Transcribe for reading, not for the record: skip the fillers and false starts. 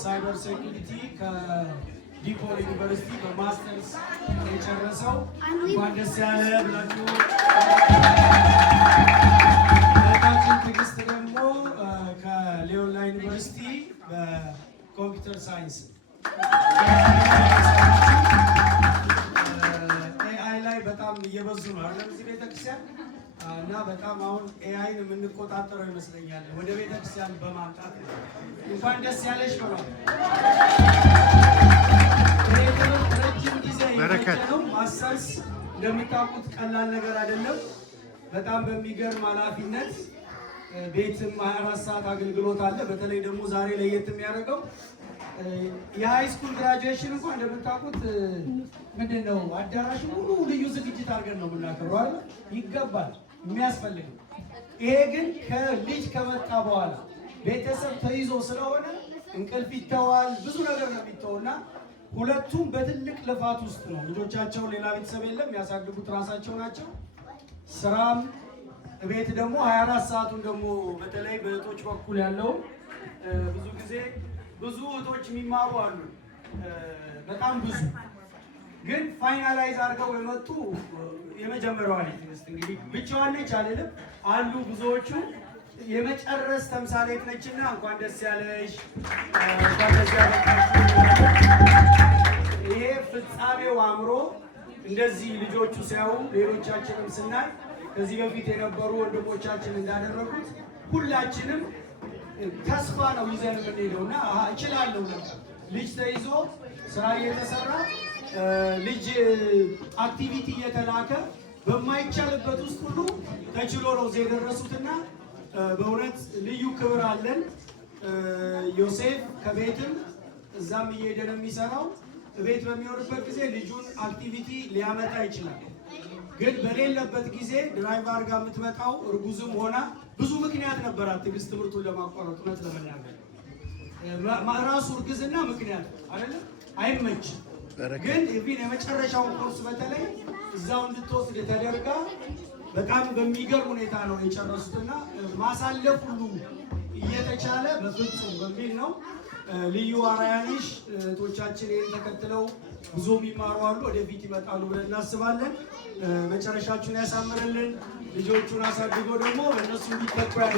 ሳይበር ሴኩሪቲ ከዲፖል ዩኒቨርሲቲ በማስተርስ የጨረሰው እንኳን ደስ ያለ ብላችሁ ታችን ትግስት ደግሞ ከሊዮላ ዩኒቨርሲቲ በኮምፒውተር ሳይንስ ኤአይ ላይ በጣም እየበዙ ነው አይደል እዚህ ቤተክርስቲያን እና በጣም አሁን ኤአይን የምንቆጣጠረው ይመስለኛል ወደ ቤተክርስቲያን በማምጣት እንኳን ደስ ያለሽ ብሏል። ረጅም ጊዜ የፈጀነው ማስተርስ እንደምታውቁት ቀላል ነገር አይደለም። በጣም በሚገርም ኃላፊነት ቤትም 24 ሰዓት አገልግሎት አለ። በተለይ ደግሞ ዛሬ ለየት የሚያደርገው የሃይ ስኩል ግራጁዌሽን እንኳን እንደምታውቁት ምንድነው አዳራሽ ሙሉ ልዩ ዝግጅት አድርገን ነው የምናከብረው አይደል? ይገባል የሚያስፈልግ። ይሄ ግን ከልጅ ከመጣ በኋላ ቤተሰብ ተይዞ ስለሆነ እንቅልፍ ይተዋል፣ ብዙ ነገር ነው የሚተውና ሁለቱም በትልቅ ልፋት ውስጥ ነው። ልጆቻቸው ሌላ ቤተሰብ የለም፣ ያሳድጉት ራሳቸው ናቸው። ስራም ቤት ደግሞ 24 ሰዓቱን ደግሞ በተለይ በእህቶች በኩል ያለው ብዙ ጊዜ ብዙ እህቶች የሚማሩ አሉ፣ በጣም ብዙ ግን ፋይናላይዝ አድርገው የመጡ የመጀመሪያዋ ልጅ እንግዲህ ብቻዋን ነች አይደለም አሉ ብዙዎቹ የመጨረስ ተምሳሌት ነችና እንኳን ደስ ያለሽ እንኳን ደስ ያለሽ። ይሄ ፍጻሜው አምሮ እንደዚህ ልጆቹ ሲያዩ ሌሎቻችንም ስናይ ከዚህ በፊት የነበሩ ወንድሞቻችን እንዳደረጉት ሁላችንም ተስፋ ነው ይዘን የምንሄደውና እችላለሁ ልጅ ተይዞ ስራ እየተሰራ ልጅ አክቲቪቲ እየተላከ በማይቻልበት ውስጥ ሁሉ ተችሎ ነው እዚህ የደረሱትና በእውነት ልዩ ክብር አለን። ዮሴፍ ከቤትም እዛም እየሄደ ነው የሚሰራው። ቤት በሚሆንበት ጊዜ ልጁን አክቲቪቲ ሊያመጣ ይችላል። ግን በሌለበት ጊዜ ድራይቭ አድርጋ የምትመጣው እርጉዝም ሆና ብዙ ምክንያት ነበራት ትዕግስት ትምህርቱን ለማቋረጥ። እውነት ለመናገር ራሱ እርግዝና ምክንያት አይደለም አይመችም። ግን ኢቭን የመጨረሻውን ኮርስ በተለይ እዛው እንድትወስድ ተደርጋ በጣም በሚገርም ሁኔታ ነው የጨረሱትና ማሳለፍ ሁሉ እየተቻለ በፍጹም በሚል ነው። ልዩ አርአያነሽ እህቶቻችን ይህን ተከትለው ብዙ የሚማሩ አሉ፣ ወደፊት ይመጣሉ ብለን እናስባለን። መጨረሻችሁን ያሳምርልን። ልጆቹን አሳድጎ ደግሞ በእነሱ እንዲጠቁ